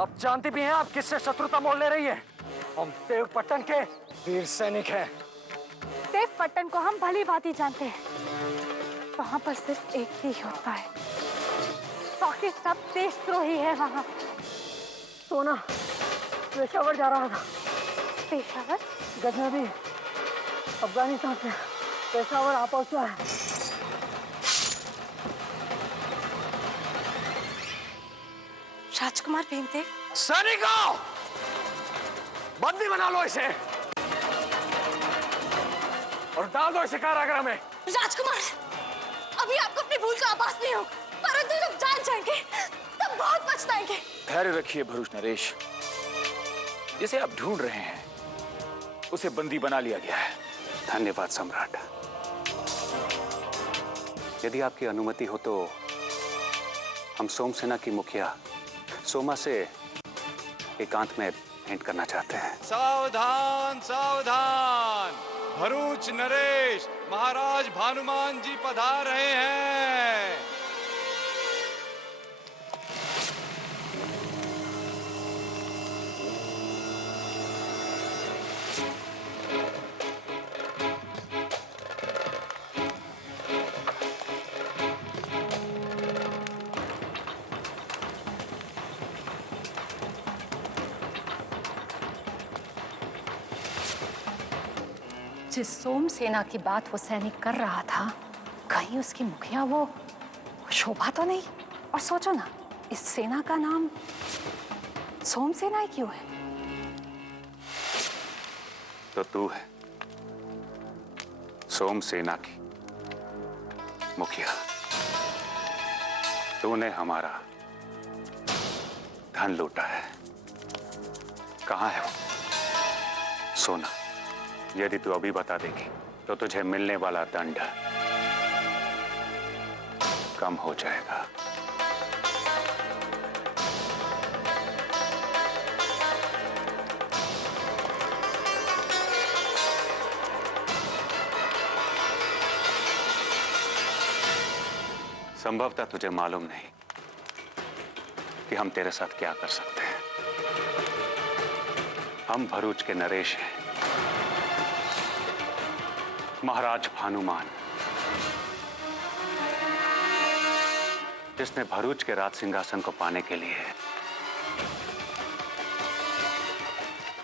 आप जानती भी हैं आप किससे शत्रुता मोल ले रही है? हम देवपट्टन के वीर सैनिक हैं। देवपट्टन को हम भली भांति जानते हैं। वहां पर सिर्फ एक ही योद्धा है, बाकी सब देशद्रोही है। वहां सोना पेशावर जा रहा था। पेशावर? गजनबी अफगानिस्तान से पेशावर आ पहुंचा है। राजकुमार भीमदेव। सैनिकों, बंदी बना लो इसे और डाल दो इसे कारागृह में। राजकुमार, अभी आपको अपनी भूल का आभास नहीं हो, परंतु जब जान जाएंगे तब बहुत पछताएंगे। धैर्य रखिए भरूच नरेश, जिसे आप ढूंढ रहे हैं उसे बंदी बना लिया गया है। धन्यवाद सम्राट। यदि आपकी अनुमति हो तो हम सोमसेना की मुखिया सोमा से एकांत में भेंट करना चाहते हैं। सावधान सावधान, भरूच नरेश महाराज भानुमान जी पधार रहे हैं। जिस सोमसेना की बात वो सैनिक कर रहा था, कहीं उसकी मुखिया वो शोभा तो नहीं? और सोचो ना, इस सेना का नाम सोमसेना ही क्यों है? तो तू है सोमसेना की मुखिया। तूने हमारा धन लूटा है। कहाँ है वो? सोना, यदि तू अभी बता देगी तो तुझे मिलने वाला दंड कम हो जाएगा। संभवतः तुझे मालूम नहीं कि हम तेरे साथ क्या कर सकते हैं। हम भरूच के नरेश हैं। महाराज भानुमान, जिसने भरूच के राज सिंहासन को पाने के लिए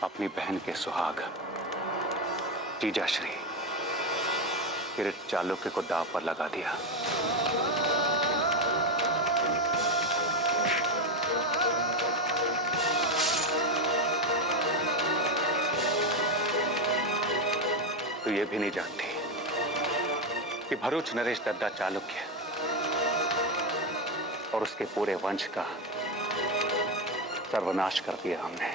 अपनी बहन के सुहाग जीजाश्री किरीट चालुक्य को दांव पर लगा दिया। तो ये भी नहीं जानती कि भरूच नरेश दद्दा चालुक्य और उसके पूरे वंश का सर्वनाश कर दिया हमने।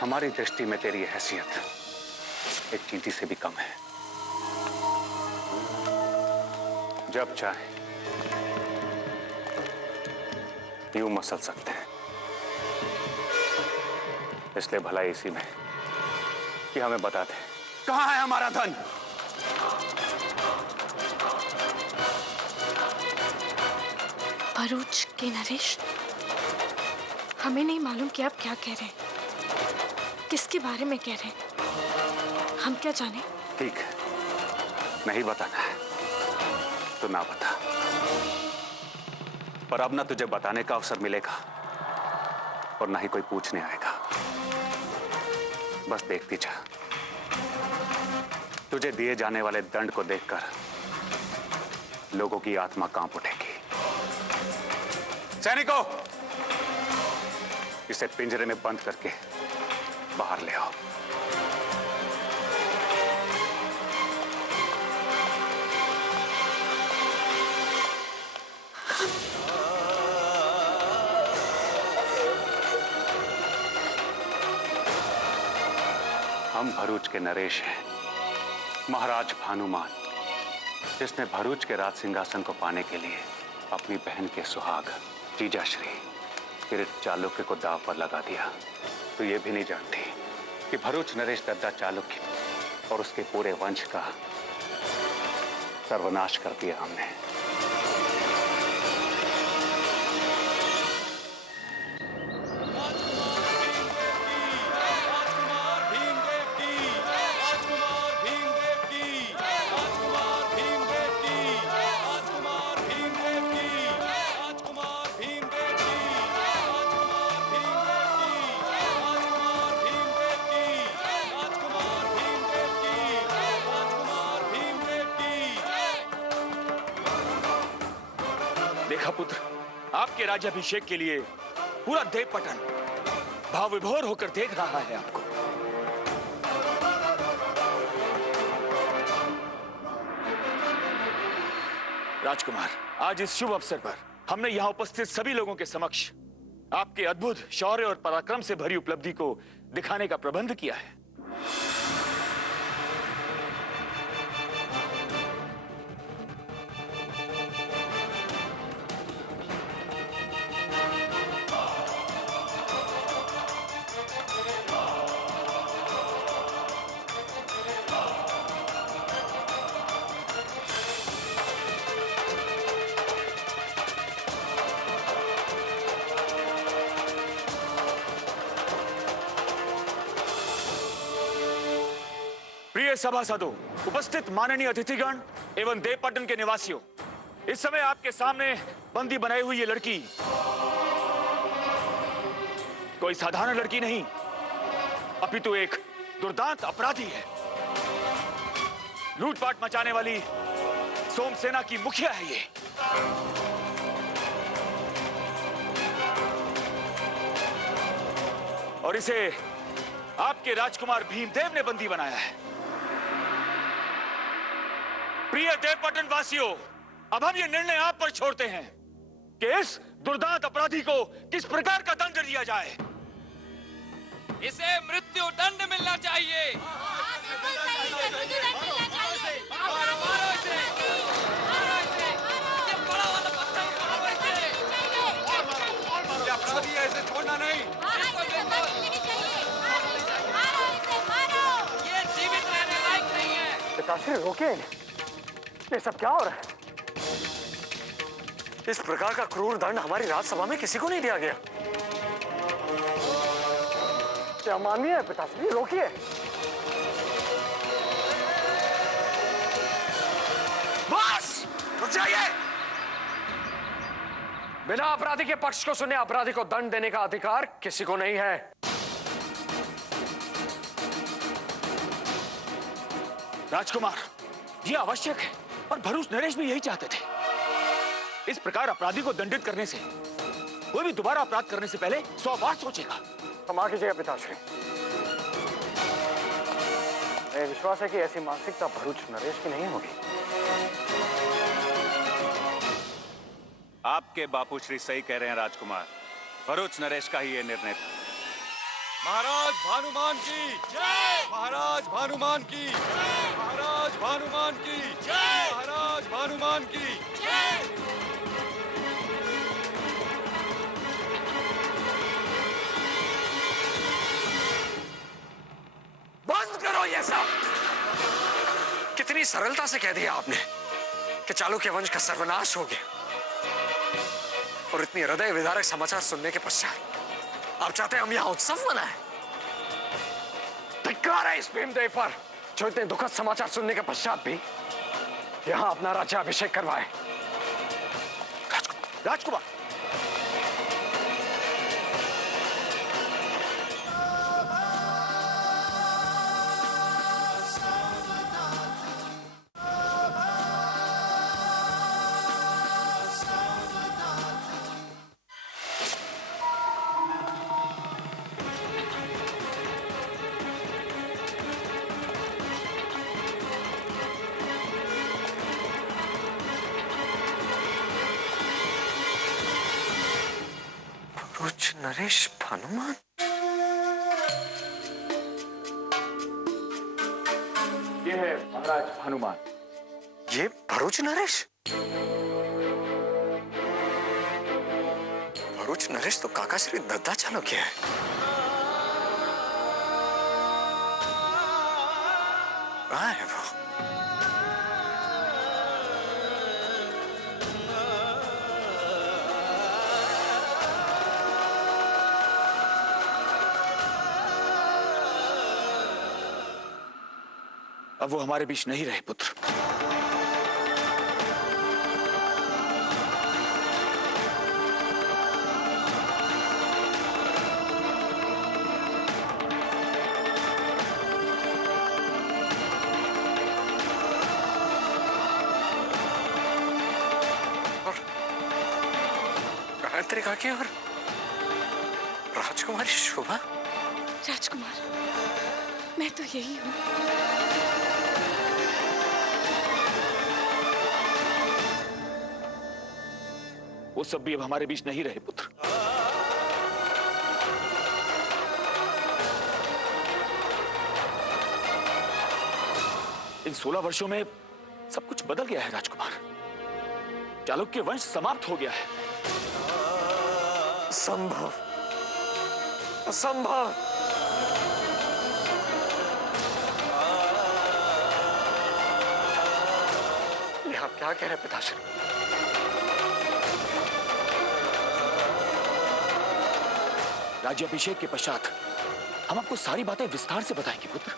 हमारी दृष्टि में तेरी हैसियत एक चींटी से भी कम है। जब चाहे यूं मसल सकते हैं, इसलिए भला इसी में कि हमें बता दे कहां है हमारा धन। भरूच के नरेश, हमें नहीं मालूम कि आप क्या कह रहे हैं, किसके बारे में कह रहे हैं। हम क्या जाने? ठीक है, नहीं बताना है तो ना बता, पर अब ना तुझे बताने का अवसर मिलेगा और ना ही कोई पूछने आएगा। बस देखती जा, तुझे दिए जाने वाले दंड को देखकर लोगों की आत्मा कांप उठेगी। सैनिकों, इसे पिंजरे में बंद करके बाहर ले आओ। हम भरूच के नरेश हैं। महाराज भानुमान, जिसने भरूच के राज सिंहासन को पाने के लिए अपनी बहन के सुहाग जीजाश्री किरीट चालुक्य को दांव पर लगा दिया। तो ये भी नहीं जानती कि भरूच नरेश दद्दा चालुक्य और उसके पूरे वंश का सर्वनाश कर दिया हमने। देखा पुत्र, आपके राज्याभिषेक के लिए पूरा देवपटन भाव विभोर होकर देख रहा है आपको। राजकुमार, आज इस शुभ अवसर पर हमने यहां उपस्थित सभी लोगों के समक्ष आपके अद्भुत शौर्य और पराक्रम से भरी उपलब्धि को दिखाने का प्रबंध किया है। प्रिय सभासदों, उपस्थित माननीय अतिथिगण एवं देवपटन के निवासियों, इस समय आपके सामने बंदी बनाई हुई ये लड़की कोई साधारण लड़की नहीं, अपितु एक दुर्दांत अपराधी है। लूटपाट मचाने वाली सोमसेना की मुखिया है ये। और इसे आपके राजकुमार भीमदेव ने बंदी बनाया है। प्रिय देवपटन वासियों, अब हम ये निर्णय आप पर छोड़ते हैं कि इस दुर्दांत अपराधी को किस प्रकार का दंड दिया जाए। इसे मृत्यु दंड मिलना चाहिए। अपराधी ऐसे छोड़ना नहीं। ये जीवित रहने लायक नहीं है। पिताश्री रोके, ये सब क्या हो रहा है? इस प्रकार का क्रूर दंड हमारी राजसभा में किसी को नहीं दिया गया। क्या माननीय है पिताश्री, रोकिए। बस रुक जाइए। बिना अपराधी के पक्ष को सुने अपराधी को दंड देने का अधिकार किसी को नहीं है। राजकुमार, यह आवश्यक है और भरूच नरेश भी यही चाहते थे। इस प्रकार अपराधी को दंडित करने से कोई भी दोबारा अपराध करने से पहले 100 बार सोचेगा। क्षमा कीजिएगा पिताश्री, मेरा विश्वास है कि ऐसी मानसिकता भरूच नरेश की नहीं होगी। आपके बापूश्री सही कह रहे हैं राजकुमार, भरूच नरेश का ही ये निर्णय था। महाराज भानुमान की जय। महाराज भानुमान की जय। महाराज भानुमान की जय। महाराज भानुमान की जय। बंद करो ये सब। कितनी सरलता से कह दिया आपने कि चालुक्य वंश का सर्वनाश हो गया, और इतनी हृदय विदारक समाचार सुनने के पश्चात आप चाहते हैं हम यहाँ उत्सव मनाएं? धिक्कार है इस भीमदेव पर, जो इतने दुखद समाचार सुनने के पश्चात भी यहाँ अपना राज्याभिषेक करवाए। राजकुमार, भरूच नरेश भानुमान, ये है महाराज भानुमान। ये भरूच नरेश? भरूच नरेश तो काका श्री दत्ता चालुक्य है। कहाँ है वो? अब वो हमारे बीच नहीं रहे पुत्र। गायत्री काकी और राजकुमारी शोभा। राजकुमार, मैं तो यही हूँ। वो सब भी अब हमारे बीच नहीं रहे पुत्र। इन 16 वर्षों में सब कुछ बदल गया है राजकुमार। चालुक्य वंश समाप्त हो गया है। असंभव, असंभव। ये आप क्या कह रहे हैं पिताश्री? राज्याभिषेक के पश्चात हम आपको सारी बातें विस्तार से बताएंगे पुत्र।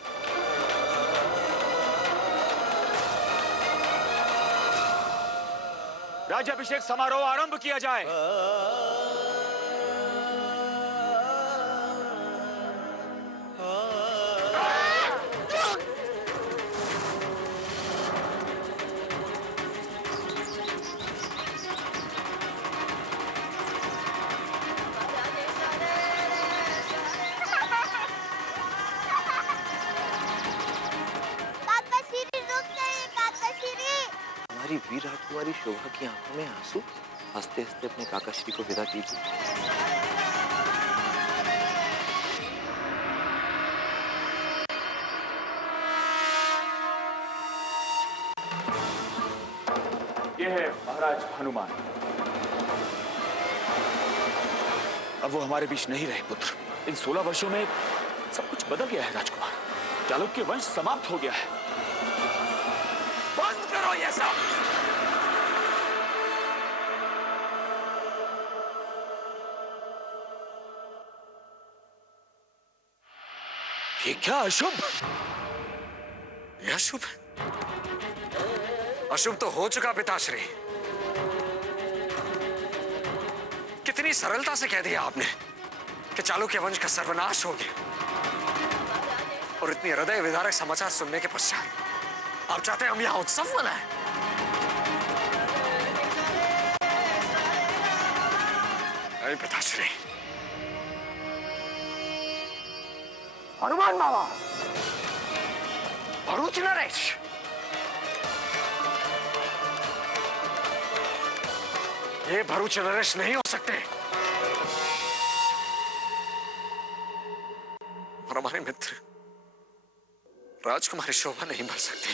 राज्याभिषेक समारोह आरंभ किया जाए। हमारी वीर राजकुमारी शोभा की आंखों में आंसू। हंसते हंसते अपने काकाश्री को विदा कीजिए। ये है महाराज भानुमान। अब वो हमारे बीच नहीं रहे पुत्र। इन 16 वर्षों में सब कुछ बदल गया है राजकुमार। चालुक्य वंश समाप्त हो गया है। बंद करो ये सब। ये क्या अशुभ? ये अशुभ? अशुभ तो हो चुका पिताश्री। कितनी सरलता से कह दिया आपने कि चालुक्य वंश का सर्वनाश हो गया, और इतनी हृदय विदारक समाचार सुनने के पश्चात आप चाहते हैं हम यहां उत्सव मनाएं? अरे पिताश्री। हनुमान मामा, भरूच नरेश, ये भरूच नरेश नहीं हो सकते। और हमारे मित्र राजकुमारी शोभा नहीं मर सकती।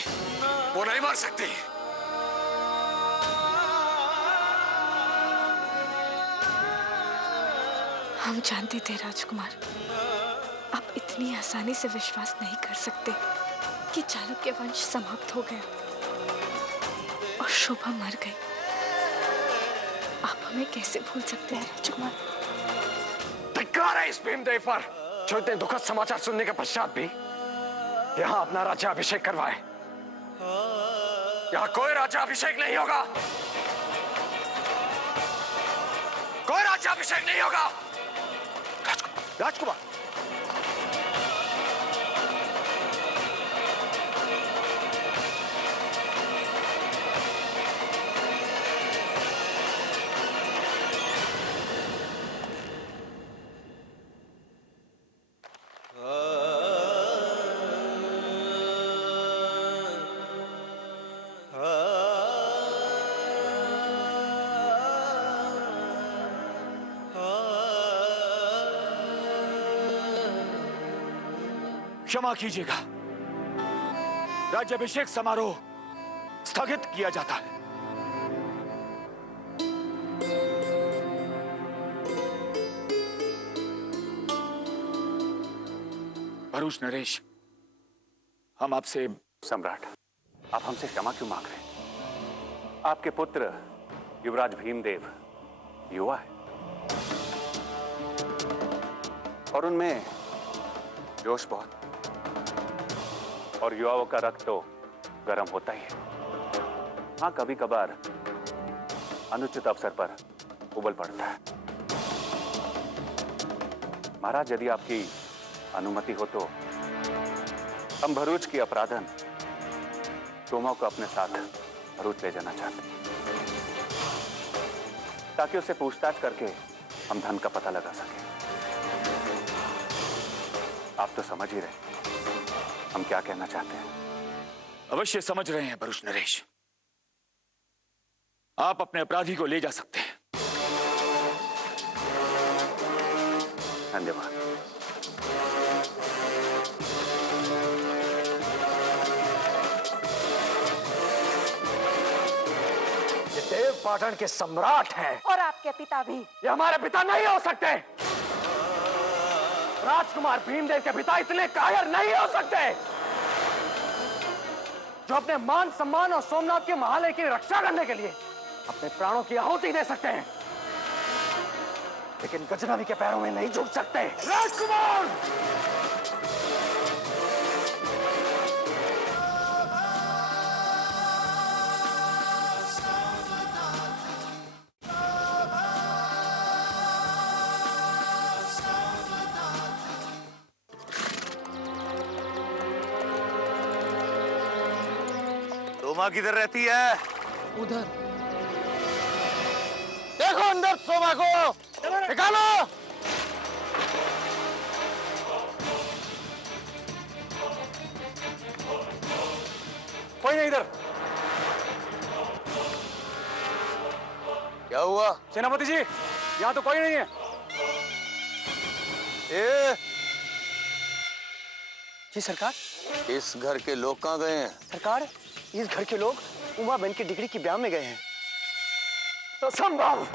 वो नहीं मर सकती। हम जानते थे राजकुमार, आप इतनी आसानी से विश्वास नहीं कर सकते कि चालुक्य वंश समाप्त हो गया और शोभा मर गई। आप हमें कैसे भूल सकते हैं राजकुमार? धिक्कार है इस भीमदेव पर, जो इतने दुखद समाचार सुनने के पश्चात भी यहां अपना राज्याभिषेक करवाए। यहां कोई राज्याभिषेक नहीं होगा। कोई राज्याभिषेक नहीं होगा। राजकुमार, क्षमा कीजिएगा, राज्याभिषेक समारोह स्थगित किया जाता है। भरूच नरेश, हम आपसे। सम्राट, आप हमसे क्षमा क्यों मांग रहे हैं? आपके पुत्र युवराज भीमदेव युवा है और उनमें जोश बहुत। और युवाओं का रक्त तो गर्म होता ही है। हाँ, कभी कभार अनुचित अवसर पर उबल पड़ता है। महाराज, यदि आपकी अनुमति हो तो हम भरूच की अपराधन सोमा को अपने साथ भरूच ले जाना चाहते हैं, ताकि उससे पूछताछ करके हम धन का पता लगा सकें। आप तो समझ ही रहे हम क्या कहना चाहते हैं। अवश्य समझ रहे हैं भरूच नरेश। आप अपने अपराधी को ले जा सकते हैं। धन्यवाद। ये देव पाटन के सम्राट हैं और आपके पिता भी। ये हमारे पिता नहीं हो सकते। राजकुमार भीमदेव के पिता इतने कायर नहीं हो सकते जो अपने मान सम्मान और सोमनाथ के महालय की रक्षा करने के लिए अपने प्राणों की आहुति दे सकते हैं, लेकिन गजनवी के पैरों में नहीं झुक सकते। राजकुमार! सोमा किधर रहती है? उधर। देखो अंदर सोमा को निकालो। कोई नहीं इधर। क्या हुआ? सेनापति जी, यहाँ तो कोई नहीं है। जी सरकार। इस घर के लोग कहाँ गए हैं? सरकार, इस घर के लोग उमा बहन की डिग्री की ब्याह में गए हैं। असंभव!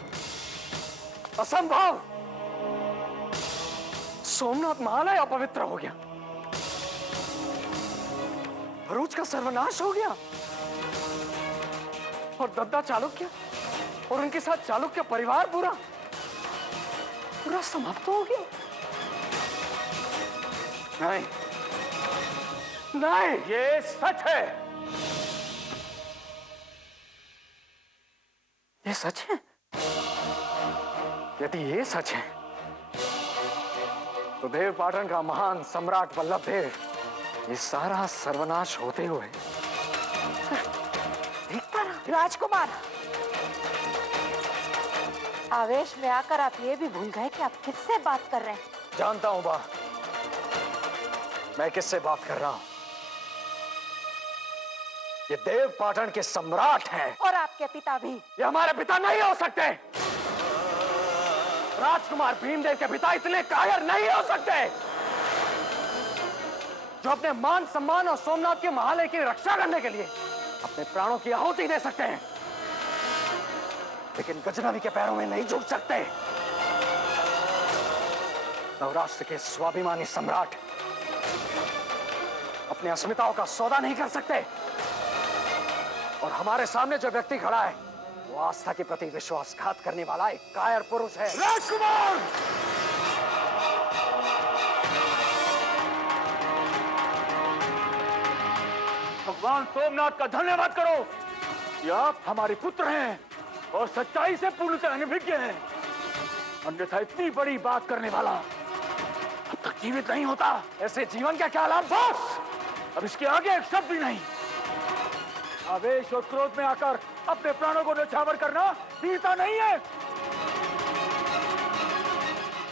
असंभव! सोमनाथ महालय अपवित्र हो गया, भरूच का सर्वनाश हो गया, और दद्दा चालुक्य और उनके साथ चालुक्य परिवार पूरा समाप्त हो गया। नहीं, नहीं, ये सच है। ये सच है। यदि ये सच है तो देव पाटन का महान सम्राट वल्लभ देव ये सारा सर्वनाश होते हुए राजकुमार, आवेश में आकर आप ये भी भूल गए कि आप किससे बात कर रहे हैं। जानता हूं बा, मैं किससे बात कर रहा हूं। ये देव पाटन के सम्राट हैं और आपके पिता भी। ये हमारे पिता नहीं हो सकते। राजकुमार भीमदेव के पिता इतने कायर नहीं हो सकते जो अपने मान सम्मान और सोमनाथ के महालय की रक्षा करने के लिए अपने प्राणों की आहुति दे सकते हैं, लेकिन गजनवी के पैरों में नहीं झुक सकते। नवराष्ट्र के स्वाभिमानी सम्राट अपने अस्मिताओं का सौदा नहीं कर सकते, और हमारे सामने जो व्यक्ति खड़ा है वो आस्था के प्रति विश्वासघात करने वाला एक कायर पुरुष है। राजकुमार! भगवान सोमनाथ का धन्यवाद करो कि आप हमारे पुत्र हैं और सच्चाई से पूर्णतः अनभिज्ञ हैं, अन्यथा इतनी बड़ी बात करने वाला अब तक जीवित नहीं होता। ऐसे जीवन का क्या लाभ बॉस? अब इसके आगे एक शब्द भी नहीं। आवेश और क्रोध में आकर अपने प्राणों को न्यौछावर करना वीरता नहीं है।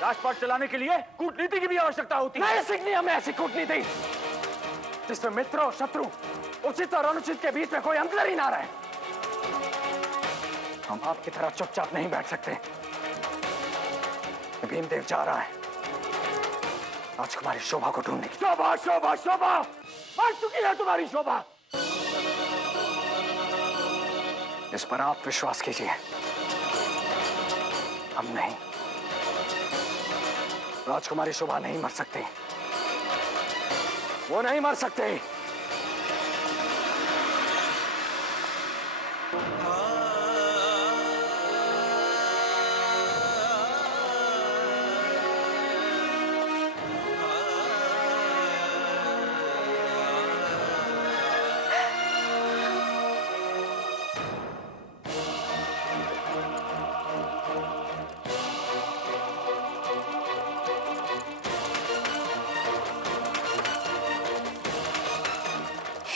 राजपाट चलाने के लिए कूटनीति की भी आवश्यकता होती है। नहीं सीखनी हमें ऐसी कूटनीति जिसमें मित्र और शत्रु, उचित और अनुचित के बीच में कोई अंतर ही ना रहे। हम आपकी तरह चुपचाप नहीं बैठ सकते। भीमदेव जा रहा है राजकुमारी शोभा को ढूंढने। शोभा शोभा शोभा मर चुकी है तुम्हारी शोभा। इस पर आप विश्वास कीजिए, हम नहीं। राजकुमारी शोभा नहीं मर सकती, वो नहीं मर सकते।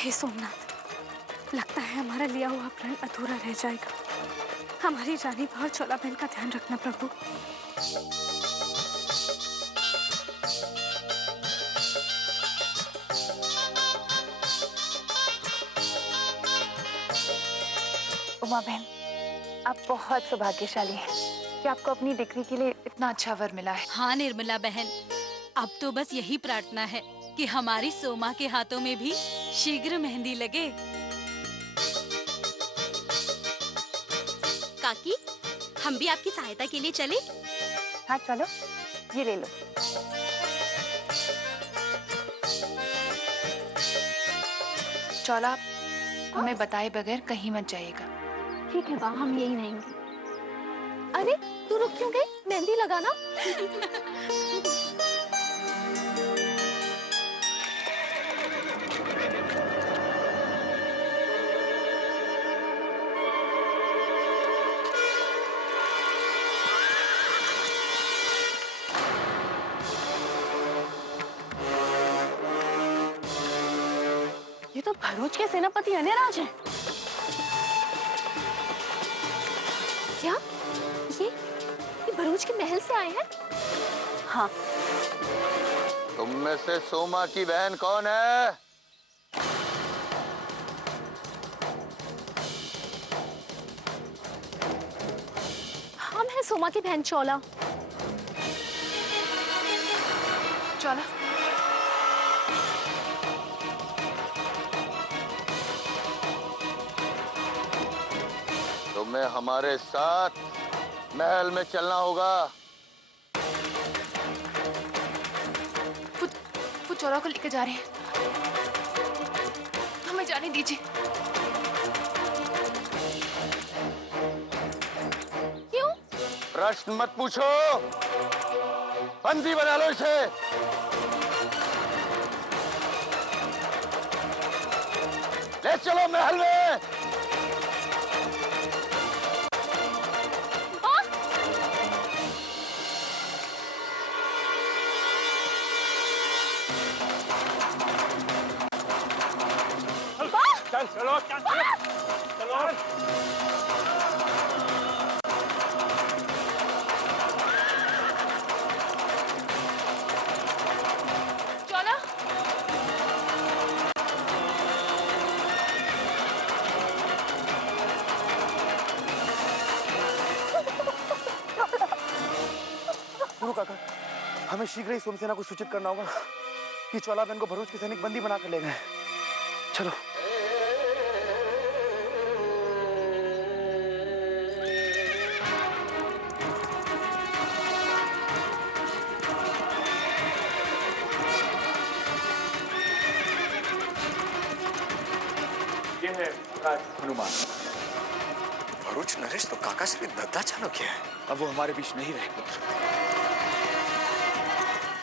हे सोमनाथ, लगता है हमारा लिया हुआ प्रण अधूरा रह जाएगा। हमारी रानी और चोला बहन का ध्यान रखना प्रभु। उमा बहन, आप बहुत सौभाग्यशाली हैं कि आपको अपनी डिग्री के लिए इतना अच्छा वर मिला है। हाँ निर्मला बहन, अब तो बस यही प्रार्थना है कि हमारी सोमा के हाथों में भी शीघ्र मेहंदी लगे। काकी, हम भी आपकी सहायता के लिए चले? हाँ चलो, ये ले लो। चौला, हमें बताए बगैर कहीं मत जाइएगा। ठीक है माँ, हम यही रहेंगे। अरे तू रुक क्यों गई? मेहंदी लगाना। ये तो भरूच के सेनापति अनिराज हैं। क्या ये भरूच के महल से आए हैं? हाँ। तुम में से सोमा की बहन कौन है? हम हैं सोमा की बहन चोला। चौला, तुम्हें हमारे साथ महल में चलना होगा। वो चौला को लेकर जा रहे हैं। हमें जाने दीजिए। क्यों? प्रश्न मत पूछो, बंदी बना लो इसे। ले चलो महल में। चल चलो, चलो। चौला, गुरु काका, हमें शीघ्र ही सोमसेना को सूचित करना होगा कि चोला बहन को भरूच के सैनिक बंदी बनाकर ले गए। चलो। ये है हनुमान। भरूच नरेश तो काका श्री दत्ता चालुक्य है। अब वो हमारे बीच नहीं रहे पुत्र।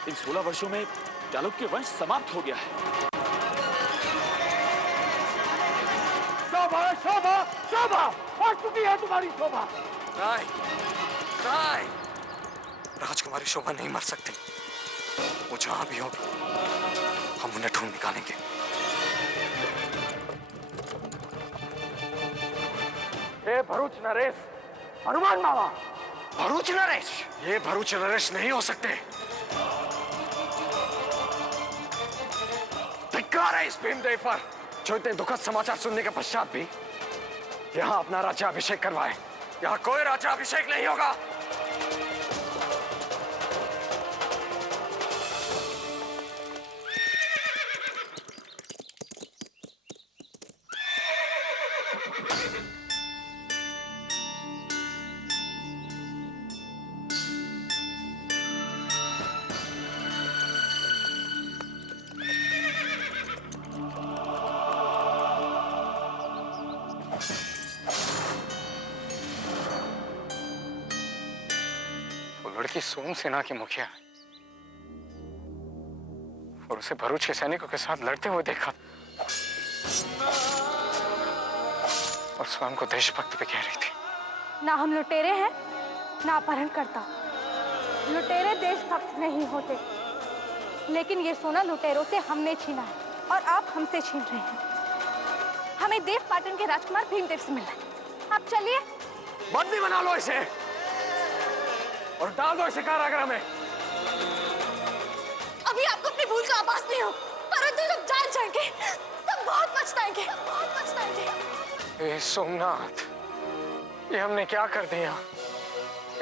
इन 16 वर्षों में चालुक्य वंश समाप्त हो गया है। शोभा, शोभा, शोभा, और चुकी है तुम्हारी शोभा। राय, राय, राजकुमारी शोभा नहीं मर सकती। वो जहां भी होगी, हम उन्हें ढूंढ निकालेंगे। हे भरूच नरेश, हनुमान मामा। भरूच नरेश? ये भरूच नरेश नहीं हो सकते। धिक्कार है इस भीमदेव पर, जो इतने दुखद समाचार सुनने के पश्चात भी यहाँ अपना राज्याभिषेक करवाए। यहाँ कोई राज्याभिषेक नहीं होगा। लड़की सोमसेना की मुखिया है और उसे भरूच के सैनिकों के साथ लड़ते हुए देखा और स्वयं को देशभक्त भी कह रही थी। ना हम लुटेरे हैं, ना अपहरण करता। लुटेरे देशभक्त नहीं होते, लेकिन ये सोना लुटेरों से हमने छीना है और आप हमसे छीन रहे हैं। हमें देव पाटन के राजकुमार भीमदेव से मिलना है। आप चलिए। बंदी बना लो इसे और डाल दो इसे कारागृह में। अभी आपको अपनी भूल का आभास नहीं हो, परंतु जब जान जाएंगे तब बहुत पछताएंगे, बहुत पछताएंगे। सोमनाथ, ये हमने क्या कर दिया?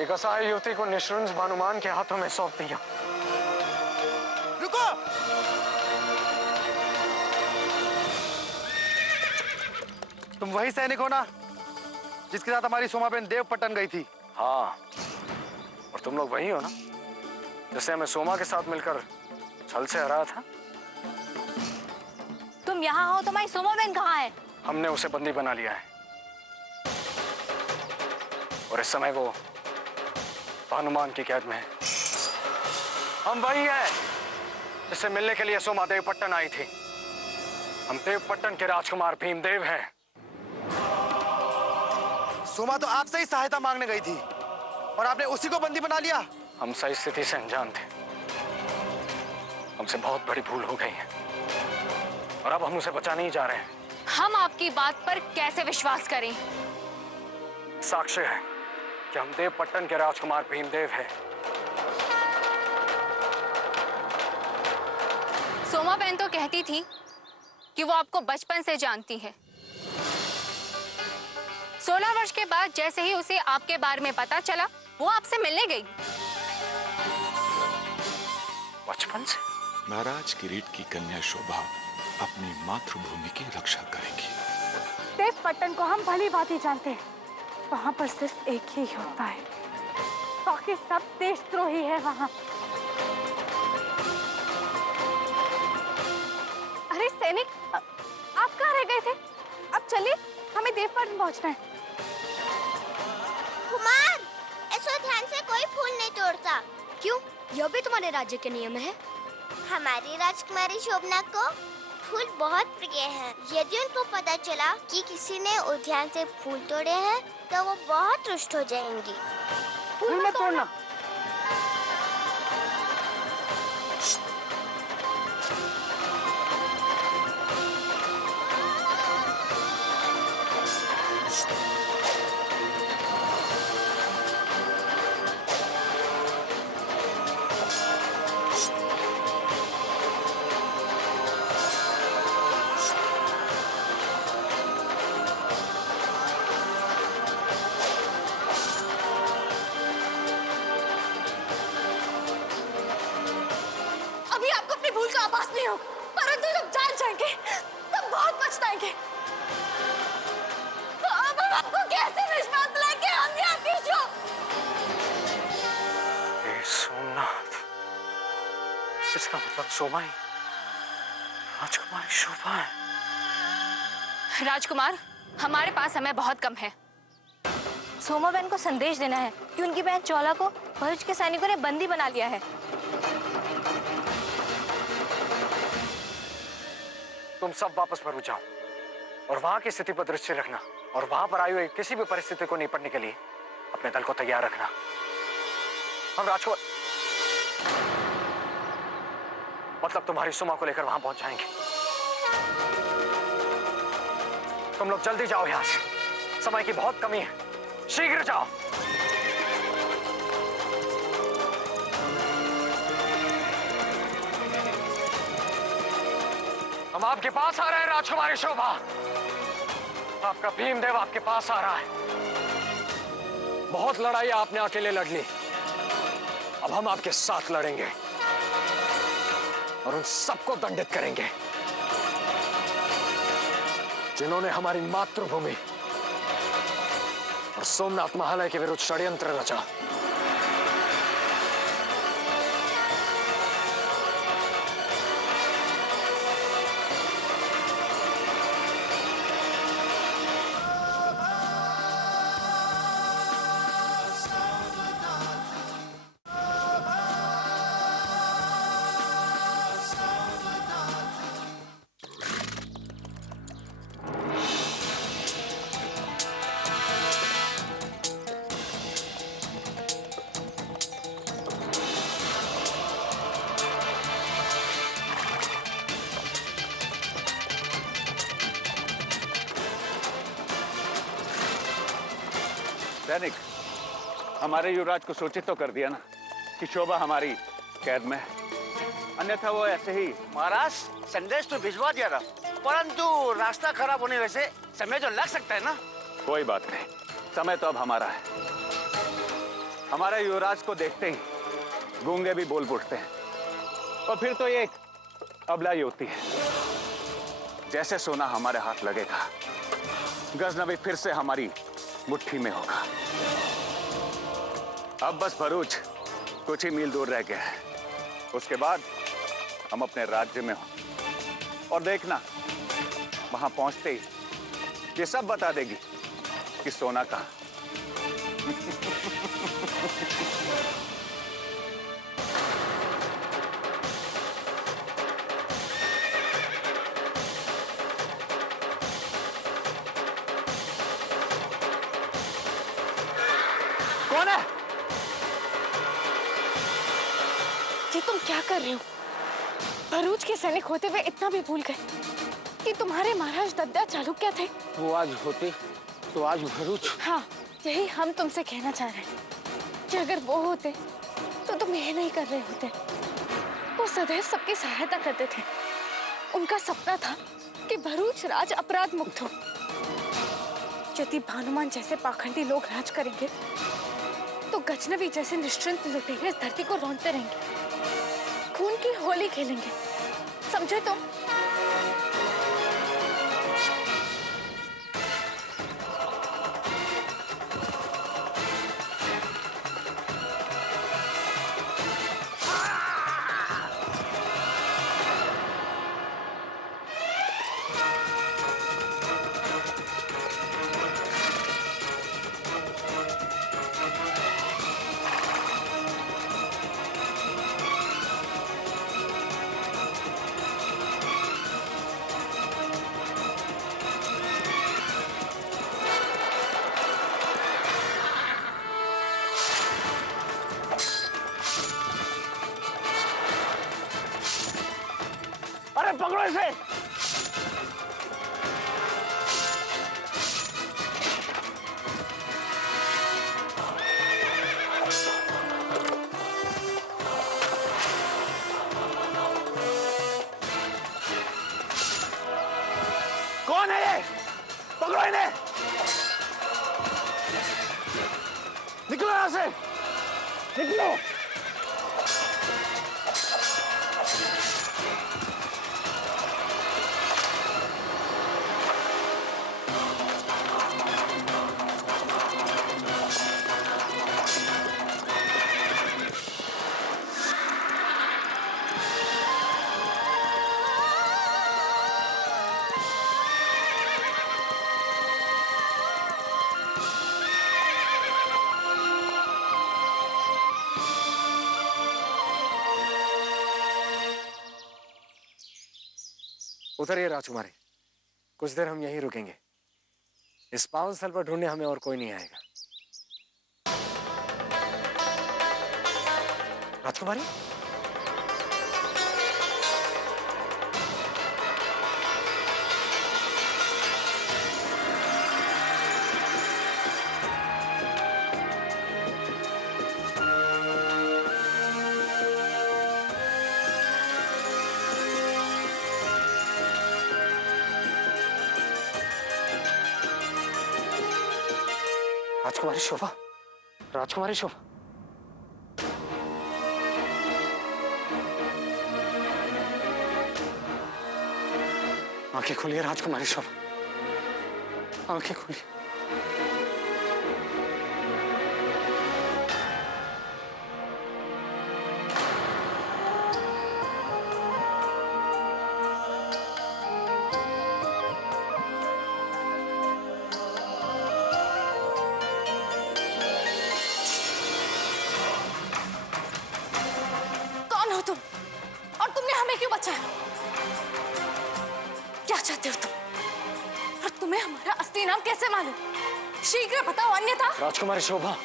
एक असहाय युवती को निशृंस भानुमान के हाथों में सौंप दिया। रुको! तुम वही सैनिक हो ना जिसके साथ हमारी सोमाबेन देवपट्टन गई थी? हाँ, और तुम लोग वही हो ना जिससे हमें सोमा के साथ मिलकर छल से हराया था? तुम यहाँ हो तो हमारी सोमाबेन कहाँ है? हमने उसे बंदी बना लिया है और इस समय वो भानुमान की कैद में है। हम वही हैं जिससे मिलने के लिए सोमा देवपट्टन आई थी। हम देवपट्टन के राजकुमार भीमदेव हैं। सोमा तो आपसे ही सहायता मांगने गई थी और आपने उसी को बंदी बना लिया। हम सही स्थिति से अनजान थे। हमसे बहुत बड़ी भूल हो गई है और अब हम उसे बचाने ही जा रहे हैं। हम आपकी बात पर कैसे विश्वास करें? साक्ष्य है कि हम देवपट्टन के राजकुमार भीमदेव हैं। सोमाबेन तो कहती थी कि वो आपको बचपन से जानती है। 16 वर्ष के बाद जैसे ही उसे आपके बारे में पता चला, वो आपसे मिलने गई। बचपन से? महाराज किरीट की कन्या शोभा अपनी मातृभूमि की रक्षा करेगी। देवपट्टन को हम भली भांति जानते हैं। वहाँ पर सिर्फ एक ही होता है, बाकी सब देशद्रोही है वहाँ। अरे सैनिक, आप कहाँ रह गए थे? अब चलिए, हमें देवपट्टन पहुँचना है। कुमार, ऐसा ध्यान से कोई फूल नहीं तोड़ता। क्यों? यह भी तुम्हारे राज्य के नियम है। हमारी राजकुमारी शोभना को फूल बहुत प्रिय हैं। यदि उनको पता चला कि किसी ने उद्यान से फूल तोड़े हैं, तो वो बहुत रुष्ट हो जाएंगी। फूल मत तोड़ना। परंतु जब जान जाएंगे तब बहुत पछताएंगे। अब हम आपको कैसे विश्वास दिलाएं कि हम यहाँ किस हो? सोमनाथ, इसका मतलब सोमा ही राजकुमारी शोभा है। राजकुमार, हमारे पास समय बहुत कम है। सोमाबेन को संदेश देना है कि उनकी बहन चौला को भरूच के सैनिकों ने बंदी बना लिया है। तुम सब वापस भरूच जाओ और वहां की स्थिति पर दृष्टि रखना और वहां पर आई हुई किसी भी परिस्थिति को निपटने के लिए अपने दल को तैयार रखना। हम राजकुमार मतलब तुम्हारी सुमा को लेकर वहां पहुंच जाएंगे। तुम लोग जल्दी जाओ यहां से, समय की बहुत कमी है। शीघ्र जाओ। हम आपके पास आ रहे हैं राजकुमारी शोभा। आपका भीमदेव आपके पास आ रहा है। बहुत लड़ाई आपने अकेले लड़ ली, अब हम आपके साथ लड़ेंगे और उन सबको दंडित करेंगे जिन्होंने हमारी मातृभूमि और सोमनाथ महालय के विरुद्ध षड्यंत्र रचा। सैनिक, हमारे युवराज को सूचित तो कर दिया ना कि शोभा हमारी कैद में है, अन्यथा वो ऐसे ही। महाराज संदेश तो भिजवा दिया था, परंतु रास्ता खराब होने वजह से समय तो लग सकता है ना। कोई बात नहीं, समय तो अब हमारा है। हमारे युवराज को देखते ही गूंगे भी बोल उठते हैं, और फिर तो ये अबलाई होती है। जैसे सोना हमारे हाथ लगेगा, गजनवी फिर से हमारी मुट्ठी में होगा। अब बस भरूच कुछ ही मील दूर रह गया है, उसके बाद हम अपने राज्य में हो। और देखना, वहां पहुंचते ही ये सब बता देगी कि सोना कहां। कौन है? ये तुम क्या कर रहे हो? भरूच के सैनिक होते हुए इतना भी भूल गए कि तुम्हारे महाराज दद्दा चालुक्य थे। वो आज होते तो आज भरूच। हाँ, यही हम तुमसे कहना चाह रहे हैं कि अगर वो होते तो तुम ये नहीं कर रहे होते। वो सदैव सबकी सहायता करते थे। उनका सपना था कि भरूच राज अपराध मुक्त हो। यदि भानुमान जैसे पाखंडी लोग राज करेंगे तो गजनवी जैसे निश्चिंत लुटेरे इस धरती को रौंदते रहेंगे, खून की होली खेलेंगे। समझे तुम? अरे पकड़ो इसे। कौन है ये? पकड़ो इन्हें। निकलो यहां से, निकलो। उतरिए राजकुमारी, कुछ देर हम यहीं रुकेंगे। इस पावन स्थल पर ढूंढने हमें और कोई नहीं आएगा। राजकुमारी, राजकुमारी शोभा, राजकुमारी शोभा। आंखें खोलिए राजकुमारी शोभा, आंखें खोलिए। कौन हो तुम? और तुमने हमें क्यों बचाया? क्या चाहते हो तुम? और तुम्हें हमारा असली नाम कैसे मालूम? शीघ्र बताओ, अन्यथा। राजकुमारी शोभा,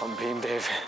हम भीमदेव हैं।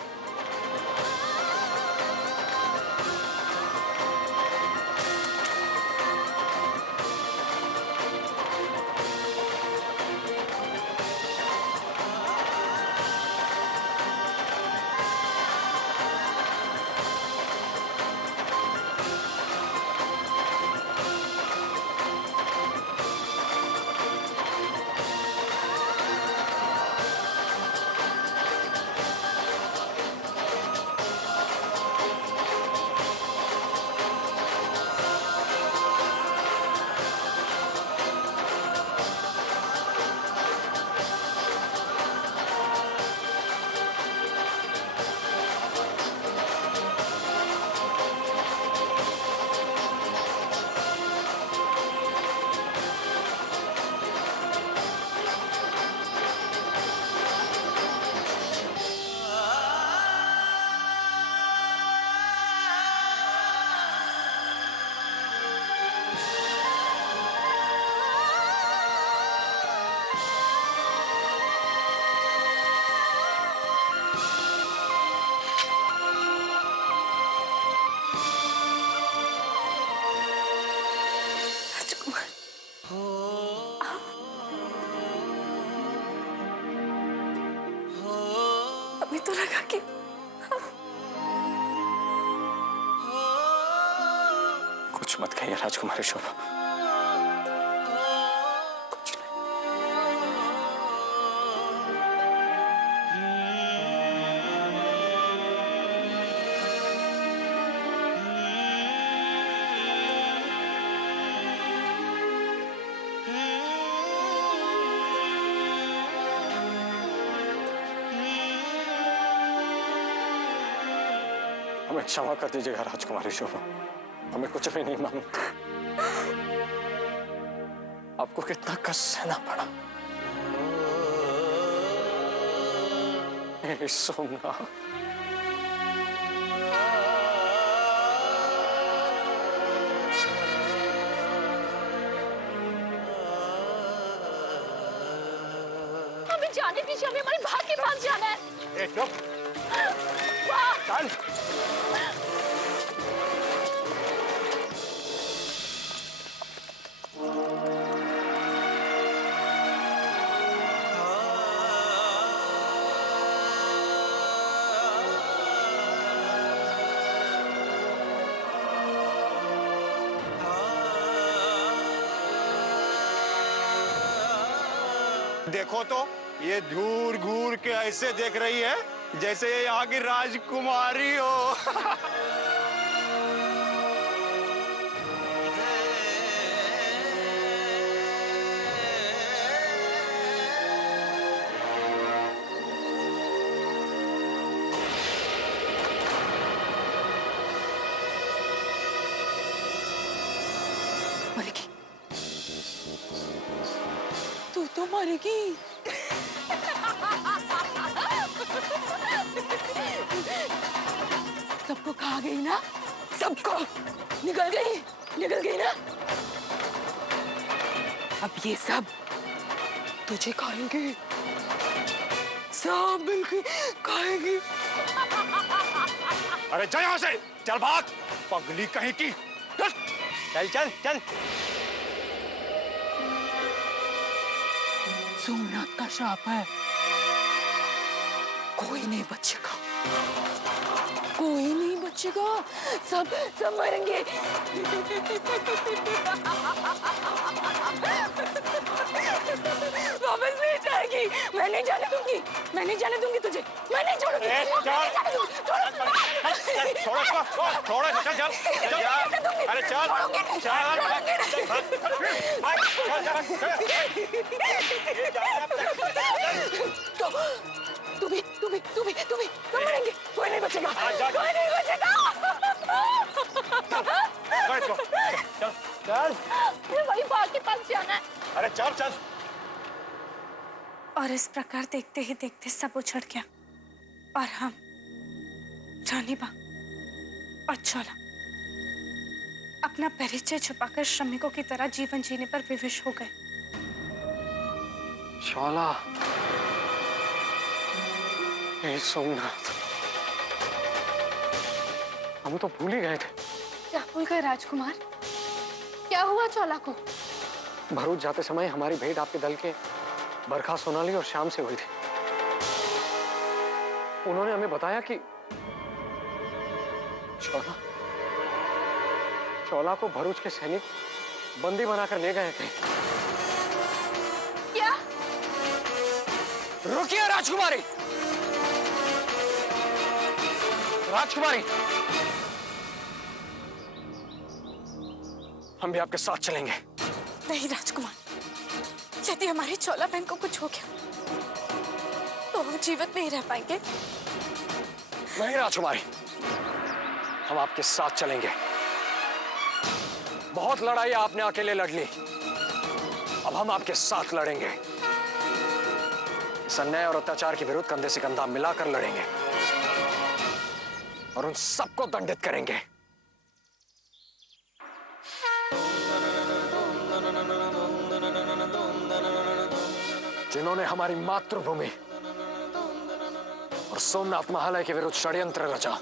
तो लगा कि कुछ मत कहिए राजकुमारी शोभा। कुछ हमें क्षमा कर दीजिएगा राजकुमारी शोभा, हमें कुछ भी नहीं मालूम था। आपको कितना कष्ट सहना पड़ा। हे सोमनाथ, हमें जाने दीजिए, हमें हमारे भाई के पास जाना है। चुप। चल। देखो तो ये घूर घूर के ऐसे देख रही है जैसे ये यहाँ की राजकुमारी हो। मरेगी, तू तो मरेगी। सबको खा गई ना, सबको निकल गई ना। अब ये सब तुझे खाएंगे, सब मिलके खाएंगे। अरे जा यहाँ से, चल भाग, पगली कहीं की। चल चल चल। सोमनाथ का श्राप है, कोई नहीं बचेगा, कोई नहीं बचेगा, सब सब मरेंगे। वापस नहीं जाएगी, मैं नहीं जाने दूंगी, मैं नहीं जाने दूंगी तुझे, मैं नहीं छोड़ूंगी। छोड़ो, चल चल चल, अरे चल तू भी मरेंगे, कोई नहीं बचेगा, कोई नहीं बचेगा। चल, वही भाई के पास जाना है। अरे चल चल। और इस प्रकार देखते ही देखते सब उछड़ गया और हम जानिबा और चोला अपना परिचय छुपाकर श्रमिकों की तरह जीवन जीने पर विवश हो गए। शोला, हे सोमनाथ, हम तो भूल ही गए थे। क्या भूल गए राजकुमार? क्या हुआ चोला को? भरूच जाते समय हमारी भेंट आपके दल के बरखा, सोनाली और श्याम से हुई थी। उन्होंने हमें बताया कि शोला को भरूच के सैनिक बंदी बनाकर ले गए थे। क्या? रुकिए राजकुमारी, राजकुमारी, हम भी आपके साथ चलेंगे। नहीं राजकुमार, यदि हमारी चोला बहन को कुछ हो गया तो हम जीवित नहीं रह पाएंगे। नहीं राजकुमारी, हम आपके साथ चलेंगे। बहुत लड़ाई आपने अकेले लड़ ली, अब हम आपके साथ लड़ेंगे। इस अन्याय और अत्याचार के विरुद्ध कंधे से कंधा मिलाकर लड़ेंगे और उन सबको दंडित करेंगे जिन्होंने हमारी मातृभूमि और सोमनाथ महालय के विरुद्ध षड्यंत्र रचा।